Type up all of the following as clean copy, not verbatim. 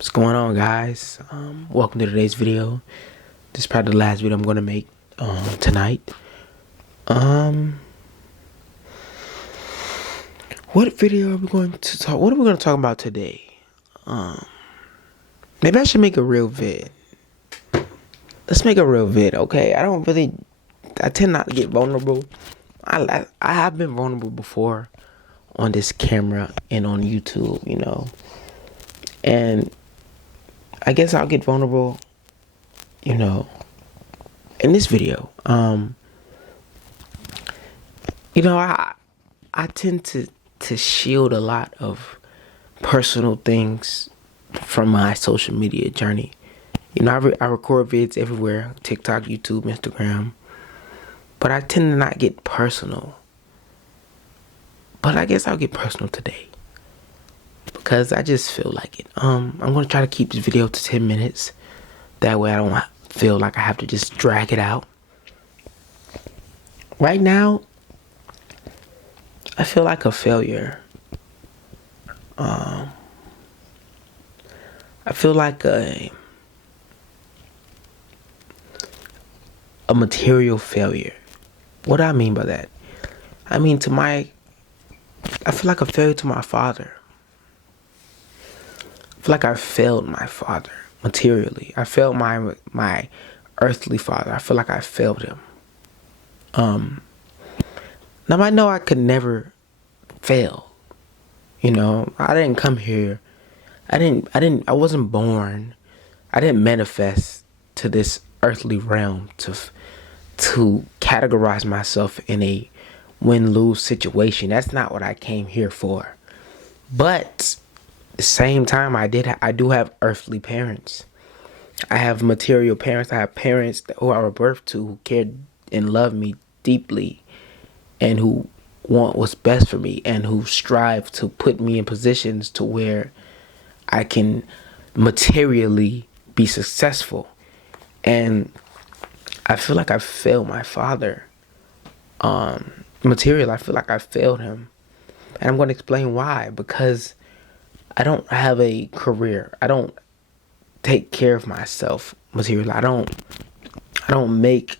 What's going on, guys? Welcome to today's video. This is probably the last video I'm going to make tonight. What video are we going to talk? What are we going to talk about today? Maybe I should make a real vid. Let's make a real vid, okay? I tend not to get vulnerable. I have been vulnerable before on this camera and on YouTube, and I guess I'll get vulnerable, in this video. I tend to shield a lot of personal things from my social media journey. I record vids everywhere: TikTok, YouTube, Instagram. But I tend to not get personal. But I guess I'll get personal today, because I just feel like it. I'm going to try to keep this video to 10 minutes. That way I don't feel like I have to just drag it out. Right now, I feel like a failure. I feel like a material failure. What do I mean by that? I mean, I feel like a failure to my father. I feel like I failed my father materially. I failed my earthly father. I feel like I failed him. Now I know I could never fail. I didn't come here. I wasn't born. I didn't manifest to this earthly realm to categorize myself in a win-lose situation. That's not what I came here for. But at the same time, I do have earthly parents. I have material parents. I have parents who I were birthed to, who cared and loved me deeply, and who want what's best for me, and who strive to put me in positions to where I can materially be successful. And I feel like I failed my father. Material, I feel like I failed him. And I'm going to explain why. Because I don't have a career. I don't take care of myself materially. I don't make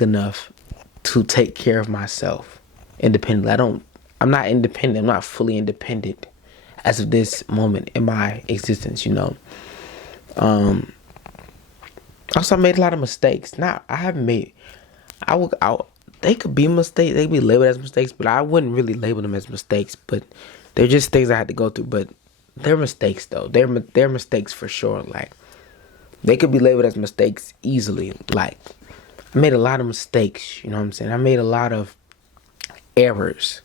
enough to take care of myself independently. I'm not independent. I'm not fully independent as of this moment in my existence, Also, I made a lot of mistakes. They could be mistakes. They could be labeled as mistakes, but I wouldn't really label them as mistakes. But they're just things I had to go through. But they're mistakes, though. They're mistakes for sure. Like, they could be labeled as mistakes easily. Like, I made a lot of mistakes. You know what I'm saying? I made a lot of errors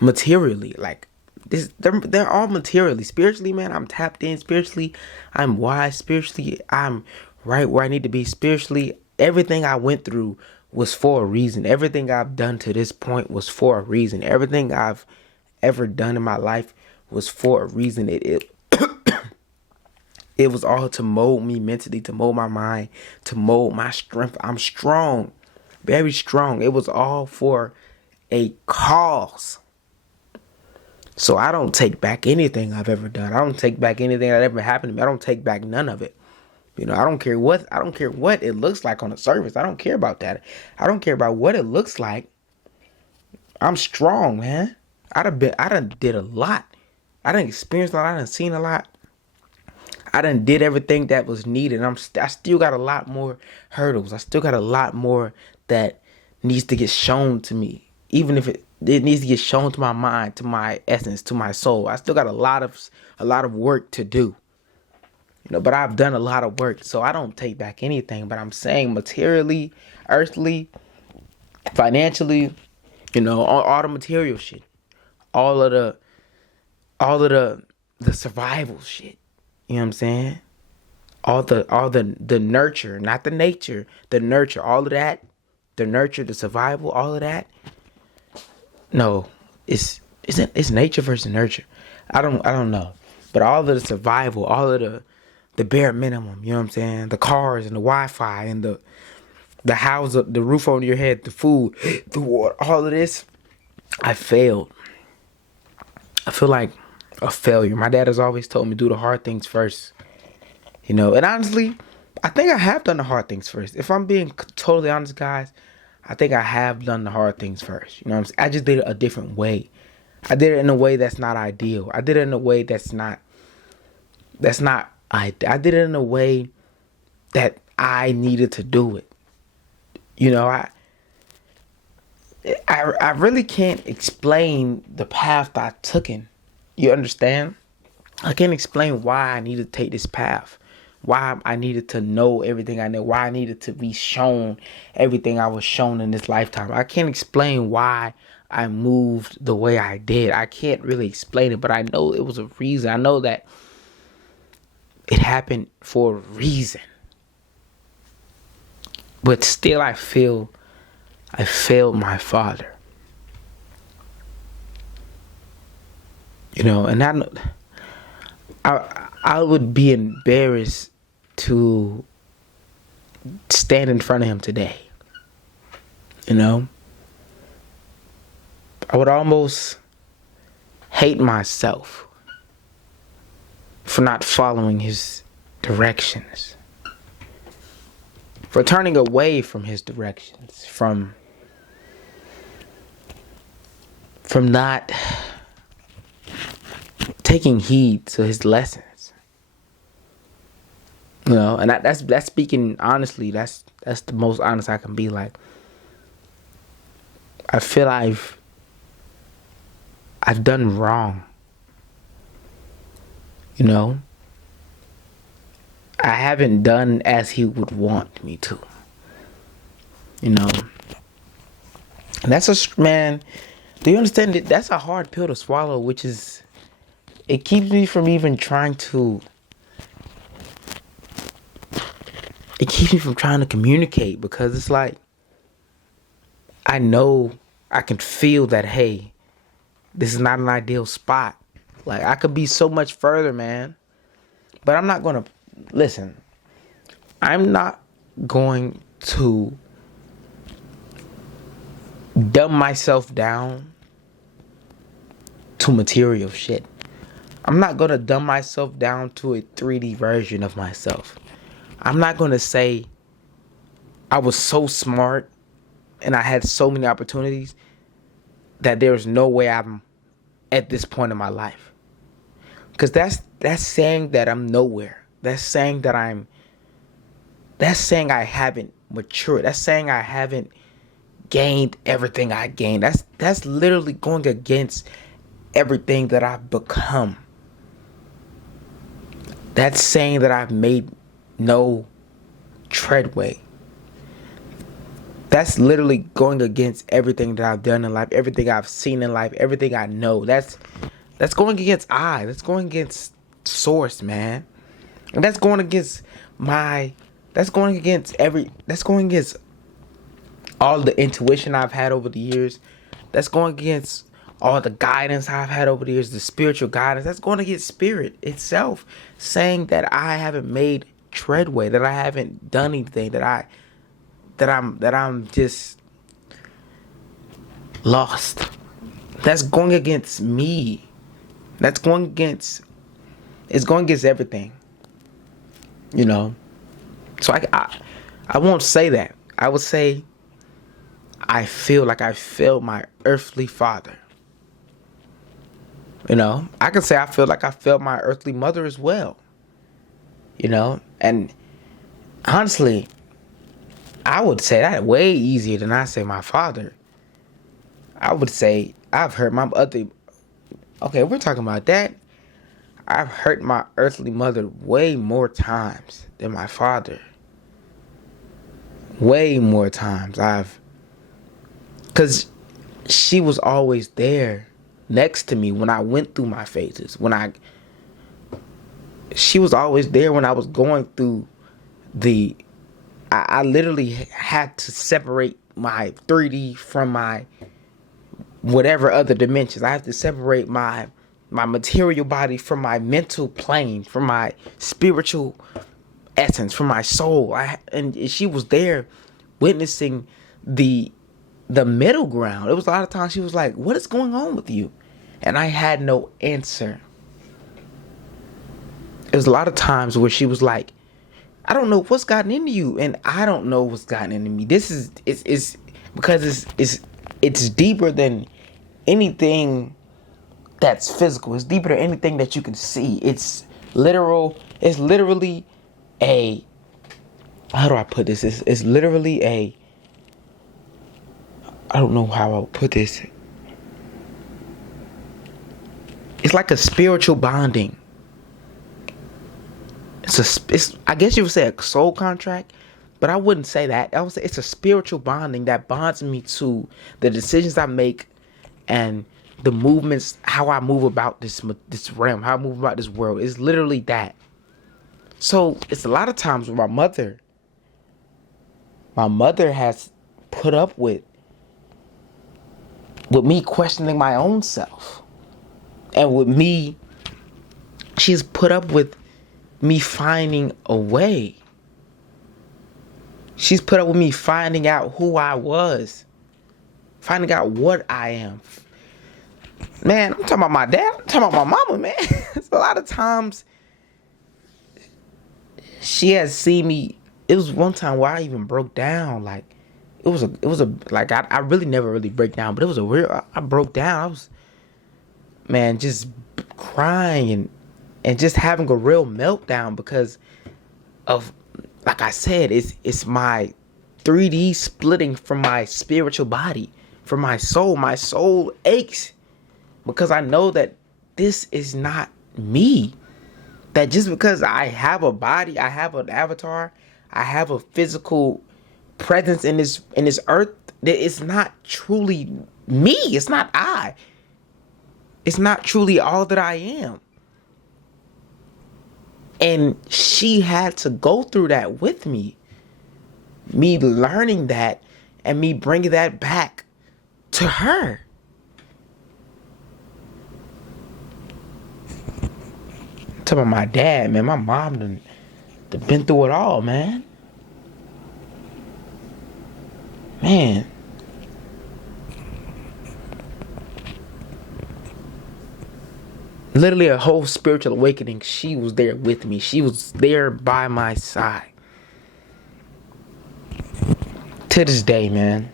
materially. Like, they're all materially. Spiritually, man, I'm tapped in. Spiritually, I'm wise. Spiritually, I'm right where I need to be. Spiritually, everything I went through was for a reason. Everything I've done to this point was for a reason. Everything I've ever done in my life was for a reason. It was all to mold me mentally, to mold my mind, to mold my strength. I'm strong, very strong. It was all for a cause. So I don't take back anything I've ever done. I don't take back anything that ever happened to me. I don't take back none of it. I don't care what it looks like on the surface. I don't care about that. I don't care about what it looks like. I'm strong, man. I done did a lot. I done experienced a lot. I done seen a lot. I done did everything that was needed. I still got a lot more hurdles. I still got a lot more that needs to get shown to me. Even if it needs to get shown to my mind, to my essence, to my soul. I still got a lot of work to do. But I've done a lot of work, so I don't take back anything. But I'm saying materially, earthly, financially, all the material shit, all of the survival shit. You know what I'm saying? All the nurture, not the nature, the nurture, all of that, the nurture, the survival, all of that. No, it's nature versus nurture. I don't know, but all of the survival, all of the bare minimum, you know what I'm saying? The cars and the Wi-Fi and the house, the roof over your head, the food, the water, all of this, I failed. I feel like of failure. My dad has always told me do the hard things first. And honestly, I think I have done the hard things first. If I'm being totally honest, guys, I think I have done the hard things first. You know what I'm saying? I just did it a different way. I did it in a way that's not ideal. I did it in a way that's not I did it in a way that I needed to do it. I really can't explain the path that I took in. You understand? I can't explain why I needed to take this path. Why I needed to know everything I know. Why I needed to be shown everything I was shown in this lifetime. I can't explain why I moved the way I did. I can't really explain it, but I know it was a reason. I know that it happened for a reason. But still, I feel I failed my father. And I would be embarrassed to stand in front of him today. I would almost hate myself for not following his directions, for turning away from his directions, from not taking heed to his lessons. And that's speaking honestly. That's the most honest I can be. Like, I feel I've done wrong. I haven't done as he would want me to. And that's man. Do you understand that? That's a hard pill to swallow, which is, it keeps me from even trying to. It keeps me from trying to communicate, because it's like, I know I can feel that, hey, this is not an ideal spot. Like, I could be so much further, man. But I'm not going to, listen, I'm not going to dumb myself down to material shit. I'm not going to dumb myself down to a 3D version of myself. I'm not going to say I was so smart and I had so many opportunities that there's no way I'm at this point in my life. Because that's saying that I'm nowhere. That's saying I haven't matured. That's saying I haven't gained everything I gained. That's literally going against everything that I've become. That's saying that I've made no treadway. That's literally going against everything that I've done in life, everything I've seen in life, everything I know. That's going against That's going against source, man. And that's going against all the intuition I've had over the years. That's going against all the guidance I've had over the years, the spiritual guidance. That's going against spirit itself, saying that I haven't made treadway, that I haven't done anything, that I'm just lost. That's going against me. It's going against everything. So I won't say that. I would say I feel like I failed my earthly father. I could say I feel like I failed my earthly mother as well. And honestly, I would say that way easier than I say my father. I would say I've hurt my other. Okay, we're talking about that. I've hurt my earthly mother way more times than my father. Way more times. Because she was always there next to me when I went through my phases. She was always there when I was going through I literally had to separate my 3D from my whatever other dimensions. I have to separate my material body from my mental plane, from my spiritual essence, from my soul. And she was there witnessing the middle ground. It was a lot of times she was like, what is going on with you? And I had no answer. It was a lot of times where she was like, I don't know what's gotten into you, and I don't know what's gotten into me. This is it's because it's deeper than anything that's physical. It's deeper than anything that you can see. It's literal. It's literally a, how do I put this? It's literally a, I don't know how I'll put this. It's like a spiritual bonding. It's I guess you would say a soul contract, but I wouldn't say that. I would say it's a spiritual bonding that bonds me to the decisions I make and the movements, how I move about this realm, how I move about this world. It's literally that. So it's a lot of times with my mother has put up with me questioning my own self, and with me, she's put up with me finding a way. She's put up with me finding out who I was, finding out what I am. Man, I'm talking about my dad. I'm talking about my mama, man. It's a lot of times she has seen me. It was one time where I even broke down. Like, it was a like, I really never really break down, but it was a real, I broke down. I was, man, just crying and just having a real meltdown because of, like I said, it's my 3D splitting from my spiritual body, from my soul. My soul aches because I know that this is not me. That just because I have a body, I have an avatar, I have a physical presence in this earth, that it's not truly me. It's not I. It's not truly all that I am. And she had to go through that with me. Me learning that and me bringing that back to her. I'm talking about my dad, man. My mom done been through it all, man. Man. Literally a whole spiritual awakening. She was there with me. She was there by my side. To this day, man.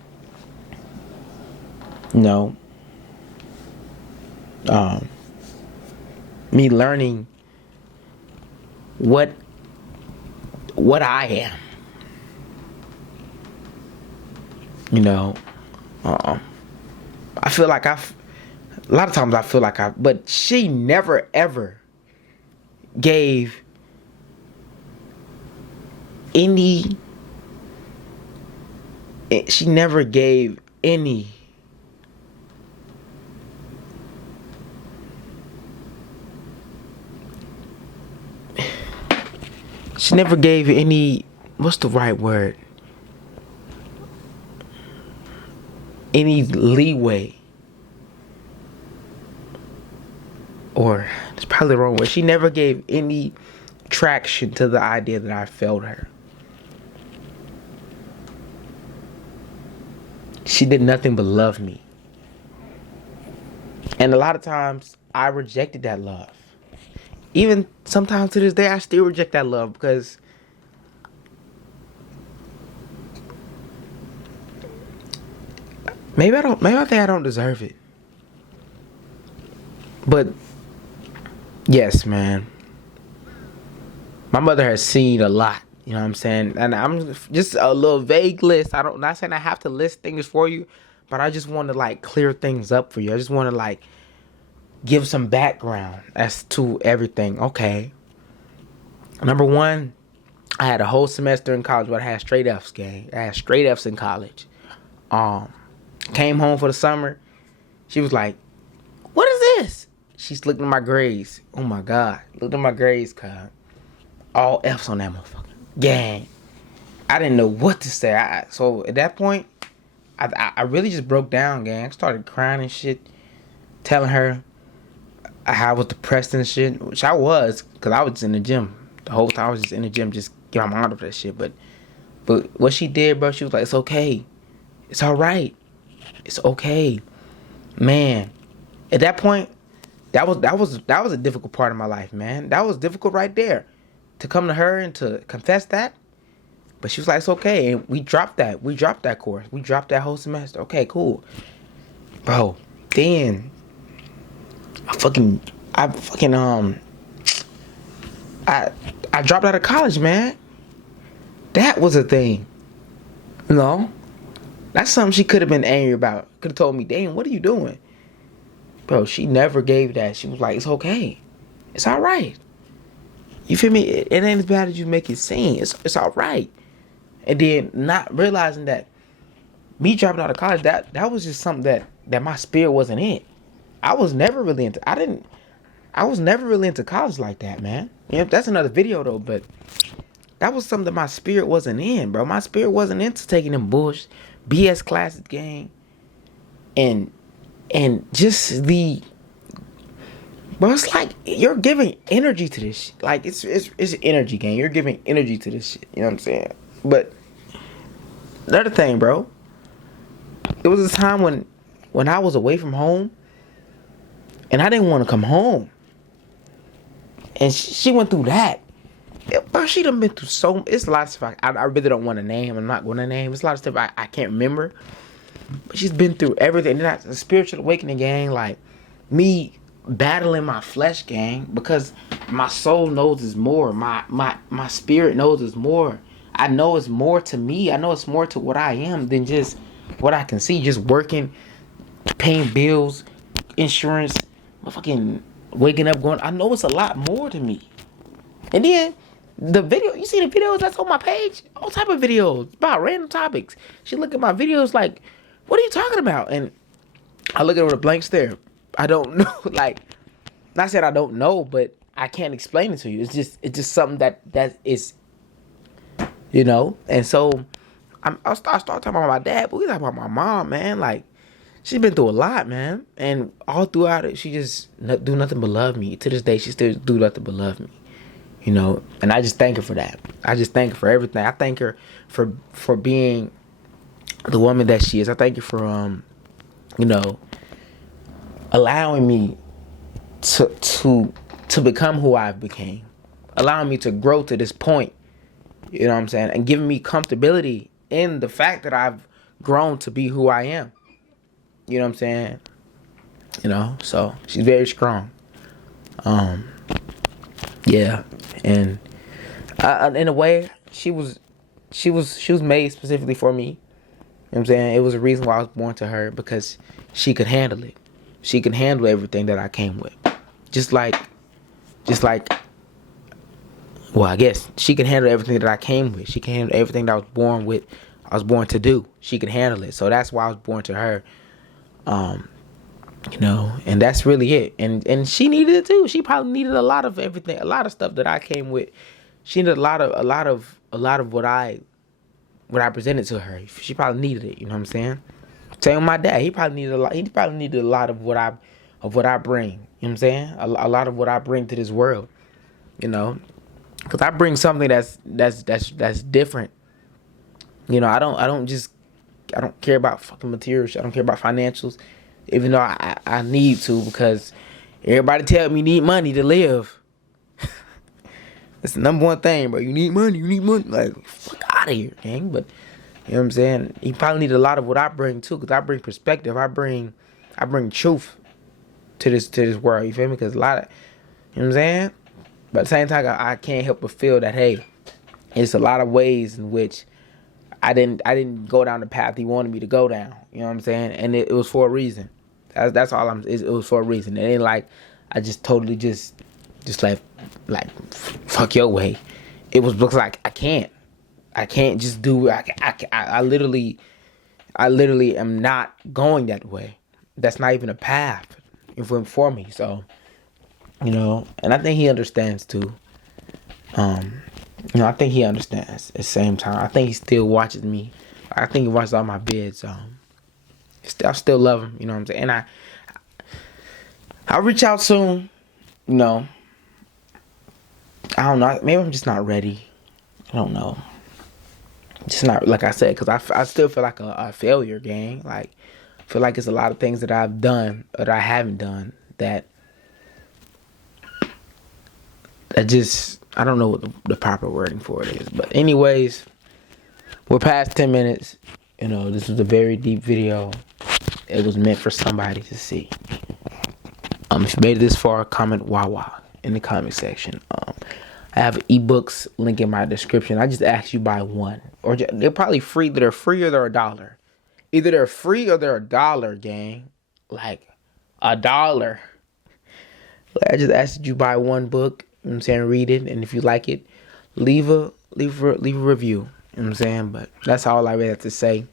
No. Me learning what I am. You know. I feel like a lot of times I feel like but she never ever gave any, she never gave any what's the right word? Any leeway. Or it's probably the wrong word. She never gave any traction to the idea that I failed her. She did nothing but love me. And a lot of times I rejected that love. Even sometimes to this day I still reject that love because maybe I think I don't deserve it. But yes, man. My mother has seen a lot. You know what I'm saying? And I'm just a little vague list. Not saying I have to list things for you, but I just want to like clear things up for you. I just want to like give some background as to everything. Okay. Number one, I had a whole semester in college where I had straight F's, gang. I had straight F's in college. Came home for the summer. She was like, "What is this?" She's looking at my grades. Oh my God. Looked at my grades, cuz. All F's on that motherfucker. Gang. I didn't know what to say. So at that point, I really just broke down, gang. I started crying and shit. Telling her how I was depressed and shit. Which I was, because I was in the gym. The whole time I was just in the gym, just getting my mind off that shit. But what she did, bro, she was like, "It's okay. It's alright. It's okay." Man. At that point, that was a difficult part of my life, man. That was difficult right there, to come to her and to confess that. But she was like, it's okay, and we dropped that course, we dropped that whole semester. Okay, cool, bro. Then I fucking I dropped out of college, man. That was a thing, you know. That's something she could have been angry about. Could have told me, "Damn, what are you doing?" Bro, she never gave that. She was like, it's okay. It's all right. You feel me? It ain't as bad as you make it seem. It's all right. And then not realizing that me dropping out of college, that was just something that my spirit wasn't in. I was never really into college like that, man. Yeah, that's another video though, but that was something that my spirit wasn't in, bro. My spirit wasn't into taking them bullshit BS classes, gang. And just the, bro, it's like you're giving energy to this shit. Like it's energy, gang. You're giving energy to this shit. You know what I'm saying? But another thing, bro, it was a time when I was away from home and I didn't want to come home. And she went through that. Bro, she done been through it's a lot of stuff I really don't want to name. I'm not going to name. It's a lot of stuff I can't remember. But she's been through everything. And that's a spiritual awakening, gang. Like, me battling my flesh, gang. Because my soul knows it's more. My spirit knows it's more. I know it's more to me. I know it's more to what I am than just what I can see. Just working, paying bills, insurance, fucking waking up, going. I know it's a lot more to me. And then the video, you see the videos that's on my page? All type of videos about random topics. She look at my videos like, what are you talking about? And I look at her with a blank stare. I don't know. Like, not saying I don't know, but I can't explain it to you. It's just something that is, you know. And so I start talking about my dad, but we talk about my mom, man. Like, she's been through a lot, man. And all throughout it, she just do nothing but love me. To this day, she still do nothing but love me. You know, and I just thank her for that. I just thank her for everything. I thank her for being the woman that she is. I thank her for you know, allowing me to become who I became, allowing me to grow to this point. You know what I'm saying? And giving me comfortability in the fact that I've grown to be who I am. You know what I'm saying? You know, so she's very strong. Yeah, and in a way, she was made specifically for me. You know what I'm saying? It was a reason why I was born to her, because she could handle it. She could handle everything that I came with. Just like, well, I guess she can handle everything that I came with. She can handle everything that I was born with. I was born to do. She can handle it. So that's why I was born to her. You know, and that's really it. And she needed it too. She probably needed a lot of everything, a lot of stuff that I came with. She needed a lot of what I presented to her. She probably needed it. You know what I'm saying? Same with my dad. He probably needed a lot. He probably needed a lot of what I bring. You know what I'm saying? A lot of what I bring to this world. You know, because I bring something that's different. You know, I don't care about fucking materials. I don't care about financials. Even though I need to, because everybody tell me you need money to live. That's the number one thing, bro. You need money. Like, fuck out of here, gang. But, you know what I'm saying? You probably need a lot of what I bring, too, because I bring perspective. I bring truth to this world. You feel me? Because a lot of, you know what I'm saying? But at the same time, I can't help but feel that, hey, it's a lot of ways in which I didn't go down the path he wanted me to go down. You know what I'm saying? And it was for a reason. That's all it was for a reason. It ain't like I just totally just like fuck your way. It was because like I can't just do. I literally am not going that way. That's not even a path for me. So, you know, and I think he understands too. You know, I think he understands at the same time. I think he still watches me. I think he watches all my vids. I still love him. You know what I'm saying? And I'll reach out soon. You know. I don't know. Maybe I'm just not ready. I don't know. Just not, like I said, because I still feel like a failure, gang. Like, I feel like it's a lot of things that I've done or that I haven't done that I don't know what the proper wording for it is. But anyways, we're past 10 minutes. You know, this was a very deep video. It was meant for somebody to see. If you made it this far, comment Wawa in the comment section. I have ebooks link in my description. I just asked you buy one, or they're probably free. They're free or they're $1. Either they're free or they're $1, gang. Like $1. I just asked you buy one book. You know what I'm saying, read it, and if you like it, leave a review. You know what I'm saying? But that's all I really have to say.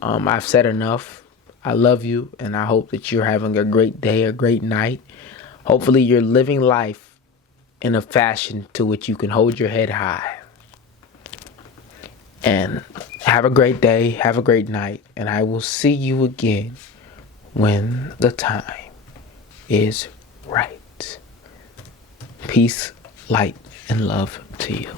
I've said enough. I love you, and I hope that you're having a great day, a great night. Hopefully you're living life in a fashion to which you can hold your head high. And have a great day, have a great night, and I will see you again when the time is right. Peace, light, and love to you.